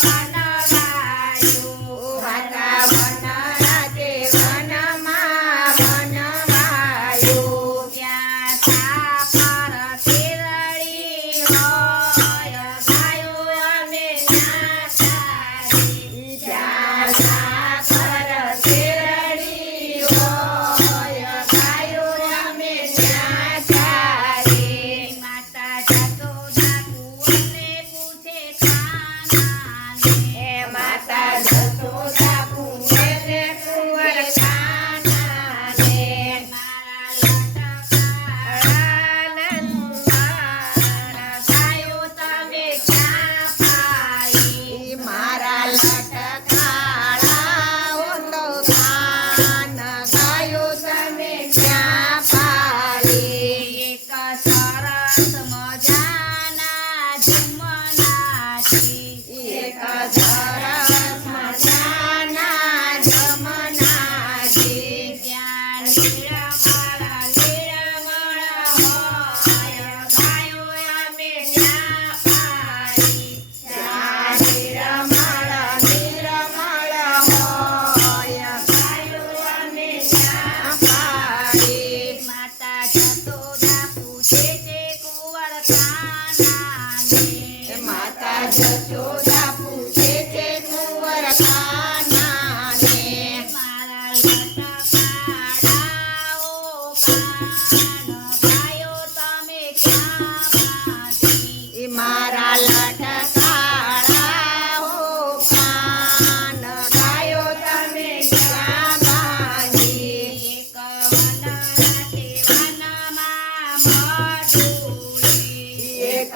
to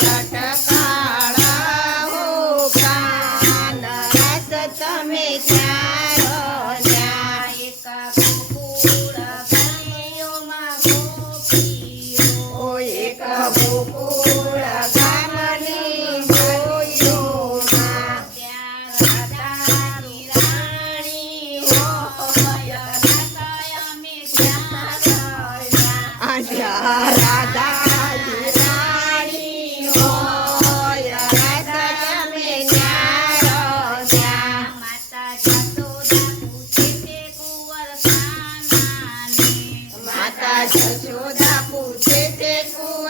Caiacá.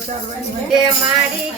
બચાવવાની તે મારી